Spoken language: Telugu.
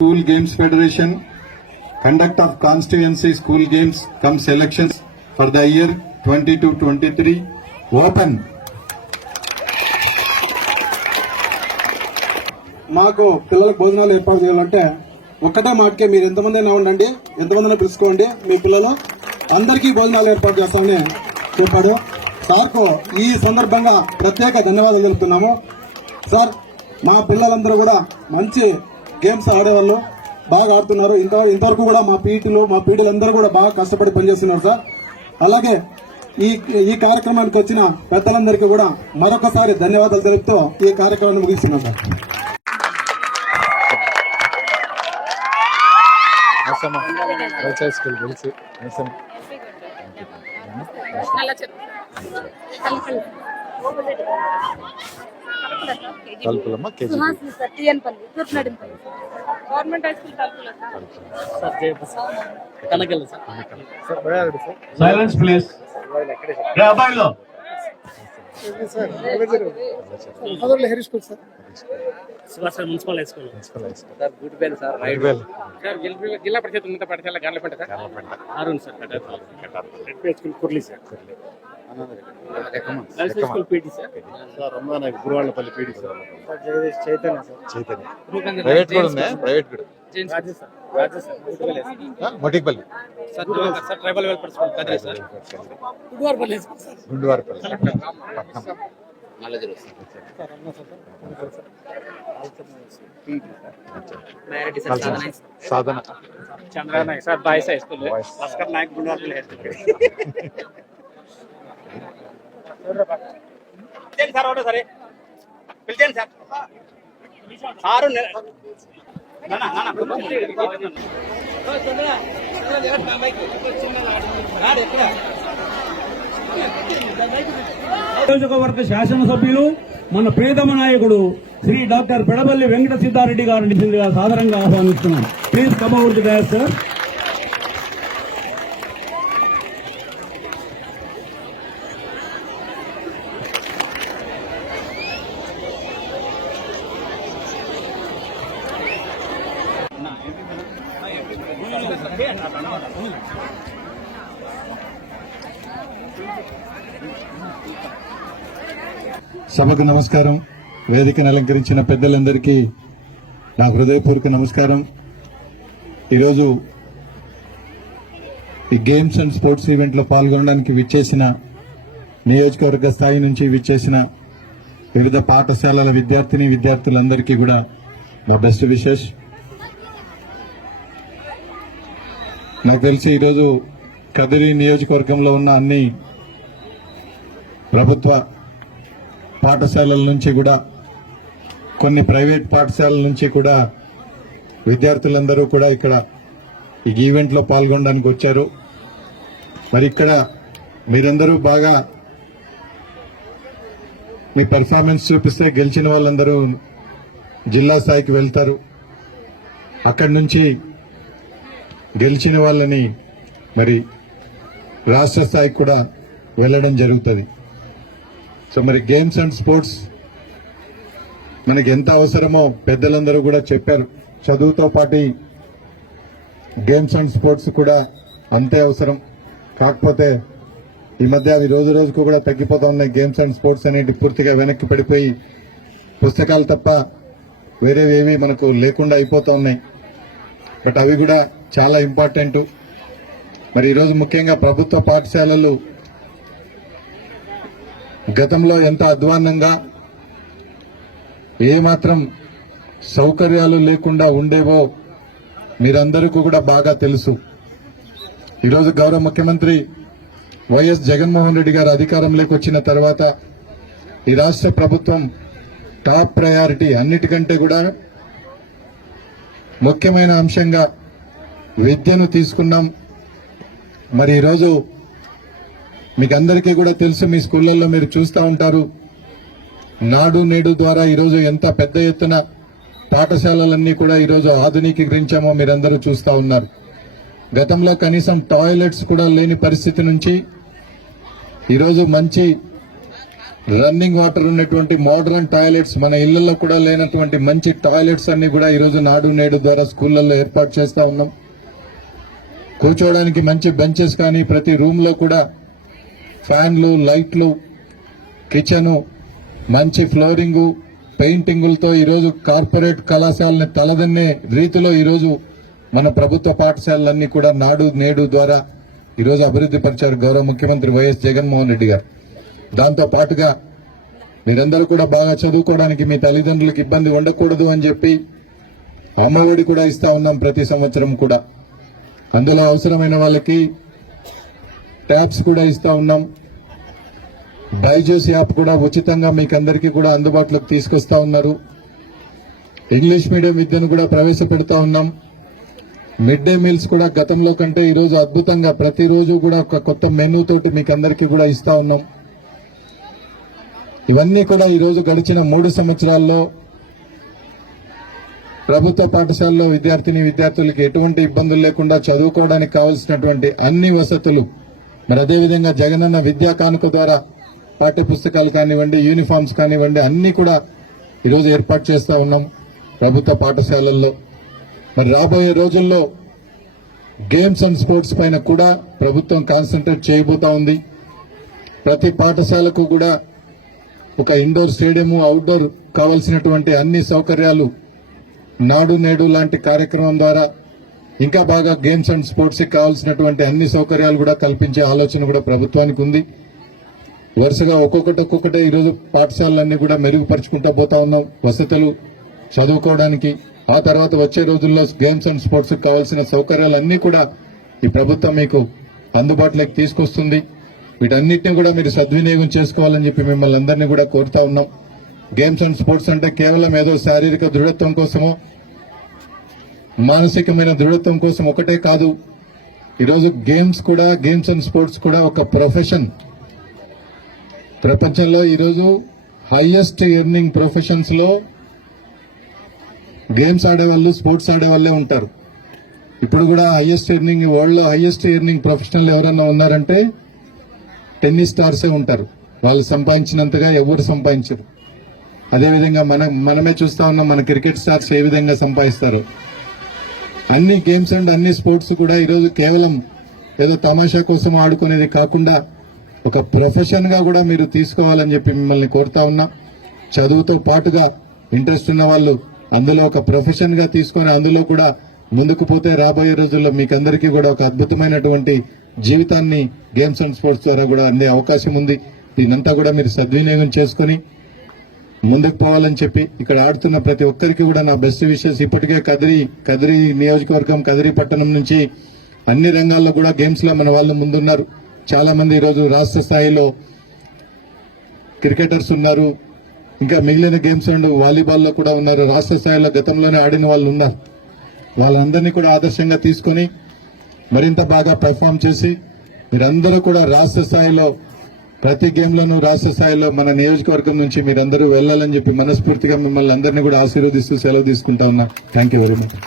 School Games Federation, conduct of constituency school games cum selections for the year 22-23. Open. మాకు పిల్లలకు భోజనాలు ఏర్పాటు చేయాలంటే ఒక్కటే మాటకే మీరు ఎంతమందైనా ఉండండి, ఎంతమందినా పిలుచుకోండి, మీ పిల్లలు అందరికీ భోజనాలు ఏర్పాటు చేస్తామని చెప్పాడు. సార్కు ఈ సందర్భంగా ప్రత్యేక ధన్యవాదాలు తెలుపుతున్నాము. సార్, మా పిల్లలందరూ కూడా మంచి గేమ్స్ ఆడేవాళ్ళు, బాగా ఆడుతున్నారు. ఇంతవరకు కూడా మా పీటీలందరూ కూడా బాగా కష్టపడి పనిచేస్తున్నారు సార్. అలాగే ఈ కార్యక్రమానికి వచ్చిన పెద్దలందరికీ కూడా మరొకసారి ధన్యవాదాలు తెలుపుతూ ఈ కార్యక్రమాన్ని ముగిస్తున్నాం sir. Talupulamma government high school silence please. అబ్బాయిలో హెరీ school sir, municipal high school sir, గుడిపేలు సార్, రైల్వేల్ జిల్లా పరిషత్ ఉన్నత పాఠశాల Garlapeta sir, Arun sir, red school కుర్లీ సార్, స్కూల్ పీటీ సార్, రమణానాయ్ Guruvallapalli PD sir, Jagadish Chaitanya sir, Chaitanya. Private కూడా ఉంది, ప్రైవేట్ కూడా Motipalli sir, tribal welfare school Kadiri sir, Gunduvaripalli Sadhana Chandranayak sir, boys high school, Laskar Nayak Gunduru high school sir. ఒకటో సరే పిలిచాను సార్. సారు నియోజకవర్గ శాసనసభ్యులు మన ప్రియతమ నాయకుడు శ్రీ డాక్టర్ పెడబల్లి వెంకట సిద్ధారెడ్డి గారిని సాదరంగా ఆహ్వానిస్తున్నాం. Please come out the dais sir. సభకు నమస్కారం. వేదికను అలంకరించిన పెద్దలందరికీ నా హృదయపూర్వక నమస్కారం. ఈరోజు ఈ గేమ్స్ అండ్ స్పోర్ట్స్ ఈవెంట్లో పాల్గొనడానికి విచ్చేసిన నియోజకవర్గ స్థాయి నుంచి విచ్చేసిన వివిధ పాఠశాలల విద్యార్థులందరికీ కూడా నా బెస్ట్ విషెస్. నాకు తెలిసి ఈరోజు కదిరి నియోజకవర్గంలో ఉన్న అన్ని ప్రభుత్వ పాఠశాలల నుంచి కూడా కొన్ని ప్రైవేట్ పాఠశాలల నుంచి కూడా విద్యార్థులందరూ కూడా ఇక్కడ ఈ ఈవెంట్లో పాల్గొనడానికి వచ్చారు. మరి ఇక్కడ మీరందరూ బాగా మీ పెర్ఫార్మెన్స్ చూపిస్తే గెలిచిన వాళ్ళందరూ జిల్లా స్థాయికి వెళ్తారు. అక్కడి నుంచి గెలిచిన వాళ్ళని మరి రాష్ట్ర స్థాయికి కూడా వెళ్ళడం జరుగుతుంది. సో మరి గేమ్స్ అండ్ స్పోర్ట్స్ మనకి ఎంత అవసరమో పెద్దలందరూ కూడా చెప్పారు. చదువుతో పాటు గేమ్స్ అండ్ స్పోర్ట్స్ కూడా అంతే అవసరం. కాకపోతే ఈ మధ్య అవి రోజు రోజుకు కూడా తగ్గిపోతా ఉన్నాయి. గేమ్స్ అండ్ స్పోర్ట్స్ అనేవి పూర్తిగా వెనక్కి పడిపోయి పుస్తకాలు తప్ప వేరేవేవి మనకు లేకుండా అయిపోతూ ఉన్నాయి. బట్ అవి కూడా చాలా ఇంపార్టెంట్. మరి ఈరోజు ముఖ్యంగా ప్రభుత్వ పాఠశాలలు గతంలో ఎంత అధ్వాన్నంగా ఏమాత్రం సౌకర్యాలు లేకుండా ఉండేవో మీరందరికీ కూడా బాగా తెలుసు. ఈరోజు గౌరవ ముఖ్యమంత్రి వైఎస్ జగన్మోహన్ రెడ్డి గారు అధికారంలోకి వచ్చిన తర్వాత ఈ రాష్ట్ర ప్రభుత్వం టాప్ ప్రయారిటీ అన్నిటికంటే కూడా ముఖ్యమైన అంశంగా విద్యను తీసుకున్నాం. మరి ఈరోజు మీకు అందరికీ కూడా తెలుసు, మీ స్కూళ్లలో మీరు చూస్తూ ఉంటారు, నాడు నేడు ద్వారా ఈరోజు ఎంత పెద్ద ఎత్తున పాఠశాలలన్నీ కూడా ఈరోజు ఆధునీకరించామో మీరందరూ చూస్తూ ఉన్నారు. గతంలో కనీసం టాయిలెట్స్ కూడా లేని పరిస్థితి నుంచి ఈరోజు మంచి రన్నింగ్ వాటర్ ఉన్నటువంటి మోడర్న్ టాయిలెట్స్, మన ఇళ్లలో కూడా లేనటువంటి మంచి టాయిలెట్స్ అన్ని కూడా ఈరోజు నాడు నేడు ద్వారా స్కూళ్లలో ఏర్పాటు చేస్తా ఉన్నాం. కూర్చోవడానికి మంచి బెంచెస్ కానీ, ప్రతి రూమ్ లో కూడా ఫ్యాన్లు, లైట్లు, కిచెను, మంచి ఫ్లోరింగు, పెయింటింగులతో ఈరోజు కార్పొరేట్ కళాశాలని తలదన్నే రీతిలో ఈరోజు మన ప్రభుత్వ పాఠశాలలన్నీ కూడా నాడు నేడు ద్వారా ఈరోజు అభివృద్ధి పరిచారు గౌరవ ముఖ్యమంత్రి వైఎస్ జగన్మోహన్ రెడ్డి గారు. దాంతో పాటుగా మీరందరూ కూడా బాగా చదువుకోవడానికి, మీ తల్లిదండ్రులకు ఇబ్బంది ఉండకూడదు అని చెప్పి అమ్మఒడి కూడా ఇస్తా ఉన్నాం ప్రతి సంవత్సరం కూడా. అందులో అవసరమైన వాళ్ళకి ట్యాబ్స్ కూడా ఇస్తా ఉన్నాం. బైజూస్ యాప్ కూడా ఉచితంగా మీకు అందరికీ కూడా అందుబాటులోకి తీసుకొస్తా ఉన్నారు. ఇంగ్లీష్ మీడియం విద్యను కూడా ప్రవేశపెడతా ఉన్నాం. మిడ్ డే మీల్స్ కూడా గతంలో కంటే ఈరోజు అద్భుతంగా ప్రతిరోజు కూడా ఒక కొత్త మెనూ తోటి మీకు అందరికీ కూడా ఇస్తా ఉన్నాం. ఇవన్నీ కూడా ఈరోజు గడిచిన 3 సంవత్సరాల్లో ప్రభుత్వ పాఠశాలలో విద్యార్థులకి ఎటువంటి ఇబ్బందులు లేకుండా చదువుకోవడానికి కావాల్సినటువంటి అన్ని వసతులు, మరి అదేవిధంగా జగనన్న విద్యా కానుక ద్వారా పాఠ్య పుస్తకాలు కానివ్వండి, యూనిఫామ్స్ కానివ్వండి, అన్ని కూడా ఈరోజు ఏర్పాటు చేస్తా ఉన్నాం ప్రభుత్వ పాఠశాలల్లో. మరి రాబోయే రోజుల్లో గేమ్స్ అండ్ స్పోర్ట్స్ పైన కూడా ప్రభుత్వం కాన్సన్ట్రేట్ చేయబోతా ఉంది. ప్రతి పాఠశాలకు కూడా ఒక ఇండోర్ స్టేడియము, అవుట్డోర్ కావాల్సినటువంటి అన్ని సౌకర్యాలు నాడు నేడు లాంటి కార్యక్రమం ద్వారా ఇంకా బాగా గేమ్స్ అండ్ స్పోర్ట్స్ కి కావాల్సినటువంటి అన్ని సౌకర్యాలు కూడా కల్పించే ఆలోచన కూడా ప్రభుత్వానికి ఉంది. వరుసగా ఒక్కొక్కటే ఈరోజు పాఠశాలలన్నీ కూడా మెరుగుపరుచుకుంటూ పోతా ఉన్నాం వసతులు చదువుకోవడానికి. ఆ తర్వాత వచ్చే రోజుల్లో గేమ్స్ అండ్ స్పోర్ట్స్ కి కావాల్సిన సౌకర్యాలన్నీ కూడా ఈ ప్రభుత్వం మీకు అందుబాటులోకి తీసుకొస్తుంది. వీటన్నిటిని కూడా మీరు సద్వినియోగం చేసుకోవాలని చెప్పి మిమ్మల్ని అందరినీ కూడా కోరుతా ఉన్నాం. గేమ్స్ అండ్ స్పోర్ట్స్ అంటే కేవలం ఏదో శారీరక దృఢత్వం కోసమో, మానసికమైన దృఢత్వం కోసం ఒకటే కాదు. ఈరోజు గేమ్స్ అండ్ స్పోర్ట్స్ కూడా ఒక ప్రొఫెషన్. ప్రపంచంలో ఈరోజు హైయెస్ట్ ఎర్నింగ్ ప్రొఫెషన్స్ లో గేమ్స్ ఆడేవాళ్ళు, స్పోర్ట్స్ ఆడేవాళ్లే ఉంటారు. ఇప్పుడు కూడా వరల్డ్ లో హైయెస్ట్ ఎర్నింగ్ ప్రొఫెషనల్ ఎవరన్నా ఉన్నారంటే టెన్నిస్ స్టార్సే ఉంటారు. వాళ్ళు సంపాదించినంతగా ఎవరు సంపాదించరు. అదేవిధంగా మనమే చూస్తా ఉన్నాం మన క్రికెట్ స్టార్స్ ఏ విధంగా సంపాదిస్తారు. అన్ని గేమ్స్ అండ్ అన్ని స్పోర్ట్స్ కూడా ఈరోజు కేవలం ఏదో తమాషా కోసం ఆడుకునేది కాకుండా ఒక ప్రొఫెషన్ గా కూడా మీరు తీసుకోవాలని చెప్పి మిమ్మల్ని కోరుతా ఉన్నా. చదువుతో పాటుగా ఇంట్రెస్ట్ ఉన్న వాళ్ళు అందులో ఒక ప్రొఫెషన్ గా తీసుకొని అందులో కూడా ముందుకు పోతే రాబోయే రోజుల్లో మీకందరికీ కూడా ఒక అద్భుతమైనటువంటి జీవితాన్ని గేమ్స్ అండ్ స్పోర్ట్స్ ద్వారా కూడా అందే అవకాశం ఉంది. దీనంతా కూడా మీరు సద్వినియోగం చేసుకుని ముందుకు పోవాలని చెప్పి ఇక్కడ ఆడుతున్న ప్రతి ఒక్కరికి కూడా నా బెస్ట్ విషెస్. ఇప్పటికే కదిరి నియోజకవర్గం, కదిరి పట్టణం నుంచి అన్ని రంగాల్లో కూడా గేమ్స్ లో మన వాళ్ళు ముందున్నారు. చాలా మంది ఈరోజు రాష్ట్ర స్థాయిలో క్రికెటర్స్ ఉన్నారు. ఇంకా మిగిలిన గేమ్స్ అండ్ వాలీబాల్లో కూడా ఉన్నారు. రాష్ట్ర స్థాయిలో గతంలోనే ఆడిన వాళ్ళు ఉన్నారు. వాళ్ళందరినీ కూడా ఆదర్శంగా తీసుకొని మరింత బాగా పెర్ఫామ్ చేసి మీరందరూ కూడా రాష్ట్ర స్థాయిలో ప్రతి గేమ్లోనూ రాష్ట్ర స్థాయిలో మన నియోజకవర్గం నుంచి మీరందరూ వెళ్లాలని చెప్పి మనస్ఫూర్తిగా మిమ్మల్ని అందరినీ కూడా ఆశీర్వదిస్తూ సెలవు తీసుకుంటా ఉన్నా. Thank you very much.